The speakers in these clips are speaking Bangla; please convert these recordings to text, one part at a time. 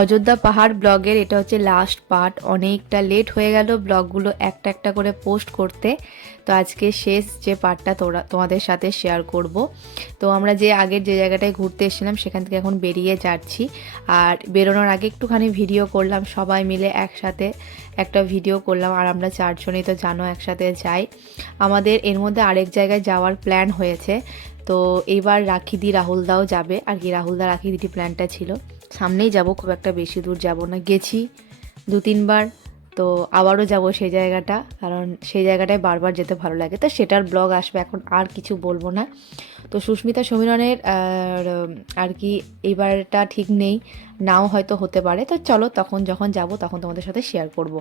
অযোধ্যা পাহাড় ব্লগের এটা হচ্ছে লাস্ট পার্ট। অনেকটা লেট হয়ে গেল ব্লগগুলো একটা একটা করে পোস্ট করতে। তো আজকে শেষ যে পার্টটা তোমাদের সাথে শেয়ার করব। তো আমরা যে আগের যে জায়গাটায় ঘুরতে এসেছিলাম সেখান থেকে এখন বেরিয়ে যাচ্ছি। আর বেরোনোর আগে একটুখানি ভিডিও করলাম, সবাই মিলে একসাথে একটা ভিডিও করলাম। আর আমরা চারজনেই তো জানো একসাথে যাই। আমাদের এর মধ্যে আরেক জায়গায় যাওয়ার প্ল্যান হয়েছে। তো এইবার রাখিদি রাহুলদাও যাবে আর কি। রাহুলদা রাখিদিটি প্ল্যানটা ছিল, সামনেই যাব, খুব একটা বেশি দূর যাব না। গেছি 2-3 বার, তো আবারও যাব সেই জায়গাটা, কারণ সেই জায়গাটায় বারবার যেতে ভালো লাগে। তো সেটার ব্লগ আসবে, এখন আর কিছু বলবো না। তো সুস্মিতা সমীরনের আর কি এইবারটা ঠিক নেই, নাও হয়তো হতে পারে। তো চলো তখন যখন যাব তখন তোমাদের সাথে শেয়ার করব।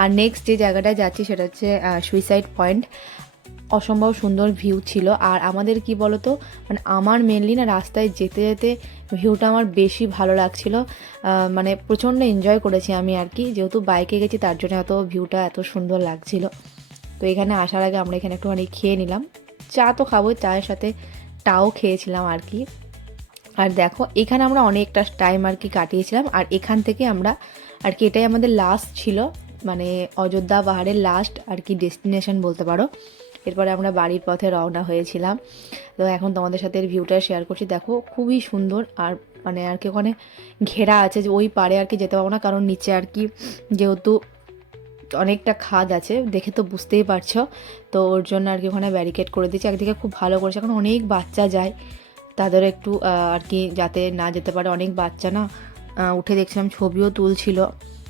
আর নেক্সট যে জায়গাটায় যাচ্ছি সেটা হচ্ছে সুইসাইড পয়েন্ট। অসম্ভব সুন্দর ভিউ ছিল। আর আমাদের কি বলতো, মানে আমার মেনলি না রাস্তায় যেতে যেতে ভিউটা আমার বেশি ভালো লাগছিল। মানে প্রচণ্ড এনজয় করেছি আমি আর কি, যেহেতু বাইকে গেছি তার জন্য এত ভিউটা এত সুন্দর লাগছিল। তো এখানে আসার আগে আমরা এখানে একটুখানি খেয়ে নিলাম। চা তো খাবো, চায়ের সাথে টাও খেয়েছিলাম আর কি। আর দেখো এখানে আমরা অনেকটা টাইম আর কি কাটিয়েছিলাম। আর এখান থেকে আমরা আর কি, এটাই আমাদের লাস্ট ছিল, মানে অযোধ্যা পাহাড়ের লাস্ট আর কি ডেস্টিনেশন বলতে পারো। এরপরে আমরা বাড়ির পথে রওনা হয়েছিলাম। তো এখন তোমাদের সাথে এর ভিউটা শেয়ার করছি। দেখো খুবই সুন্দর। আর মানে আর কি ওখানে ঘেরা আছে, যে ওই পারে আর কি যেতে পারবো না, কারণ নিচে আর কি যেহেতু অনেকটা খাদ আছে, দেখে তো বুঝতেই পারছো। তো ওর জন্য আর কি ওখানে ব্যারিকেড করে দিয়েছে। একদিকে খুব ভালো করেছে, এখন অনেক বাচ্চা যায়, তাদের একটু আর কি যাতে না যেতে পারে। অনেক বাচ্চা না উঠে দেখছিলাম, ছবিও তুলছিল।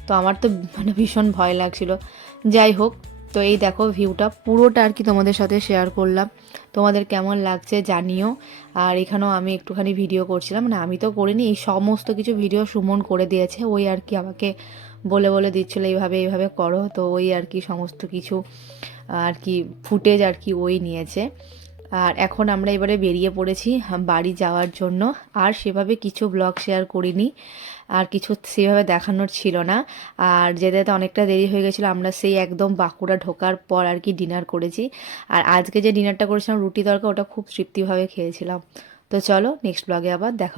তো আমার তো মানে ভীষণ ভয় লাগছিল। যাই হোক, তো এই দেখো ভিউটা পুরোটা আর কি তোমাদের সাথে শেয়ার করলাম। তোমাদের কেমন লাগছে জানিও। আর এখানেও আমি একটুখানি ভিডিও করছিলাম, মানে আমি তো করিনি, এই সমস্ত কিছু ভিডিও সুমন করে দিয়েছে। ওই আর কি আমাকে বলে বলে দিচ্ছিলো এইভাবে এইভাবে করো। তো ওই আর কি সমস্ত কিছু আর কি ফুটেজ আর কি ওই নিয়েছে। আর এখন আমরা এবারে বেরিয়ে পড়েছি বাড়ি যাওয়ার জন্য। আর সেভাবে কিছু ব্লগ শেয়ার করিনি, আর কিছু সেভাবে দেখানোর ছিল না। আর যেতে যেতে অনেকটা দেরি হয়ে গেছিলো। আমরা সেই একদম বাঁকুড়া ঢোকার পর আর কি ডিনার করেছি। আর আজকে যে ডিনারটা করেছিলাম রুটি তরকা, ওটা খুব তৃপ্তিভাবে খেয়েছিলাম। তো চলো নেক্সট ব্লগে আবার দেখা।